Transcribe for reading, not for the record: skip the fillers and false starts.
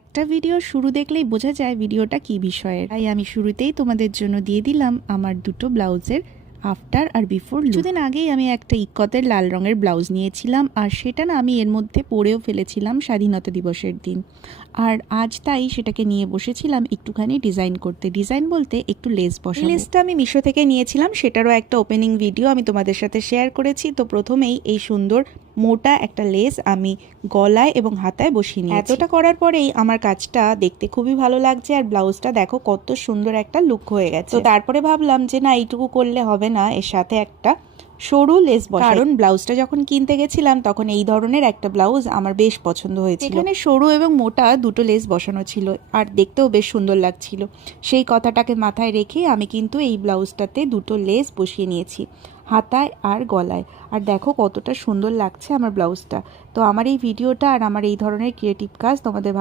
একটা ভিডিও শুরু দেখলেই বোঝা যায় ভিডিওটা কি বিষয়ের, তাই আমি শুরুতেই তোমাদের জন্য দিয়ে দিলাম আমার দুটো ব্লাউজের আফটার আর বিফোর। কিছুদিন আগেই আমি একটা ইক্কতের লাল রঙের ব্লাউজ নিয়েছিলাম, আর সেটা না আমি এর মধ্যে পরেও ফেলেছিলাম স্বাধীনতা দিবসের দিন। আর আজ তাই সেটাকে নিয়ে বসেছিলাম একটুখানি ডিজাইন করতে। ডিজাইন বলতে একটু লেস বসাবো। লেসটা আমি মিশো থেকে নিয়েছিলাম, সেটারও একটা ওপেনিং ভিডিও আমি তোমাদের সাথে শেয়ার করেছি। তো প্রথমেই এই সুন্দর মোটা একটা লেস আমি গলায় এবং হাতায় বসিয়ে নিয়েছি। এতটা করার পরেই আমার কাজটা দেখতে খুবই ভালো লাগছে, আর ব্লাউজটা দেখো কত সুন্দর একটা লুক হয়ে গেছে। তো তারপরে ভাবলাম যে না, এইটুকু করলে হবে না, এর সাথে একটা সরু লেস বসাই। কারণ ব্লাউজটা যখন কিনতে গেছিলাম তখন এই ধরনের একটা ব্লাউজ আমার বেশ পছন্দ হয়েছিল। এখানে সরু এবং মোটা দুটো লেস বসানো ছিল, আর দেখতেও বেশ সুন্দর লাগছিল। সেই কথাটাকে মাথায় রেখে আমি কিন্তু এই ব্লাউজটাতে দুটো লেস বসিয়ে নিয়েছি, হাতায় আর গলায়। আর দেখো কতটা সুন্দর লাগছে আমার ব্লাউজটা। তো আমার এই ভিডিওটা আর আমার এই ধরনের ক্রিয়েটিভ কাজ তোমাদের ভালো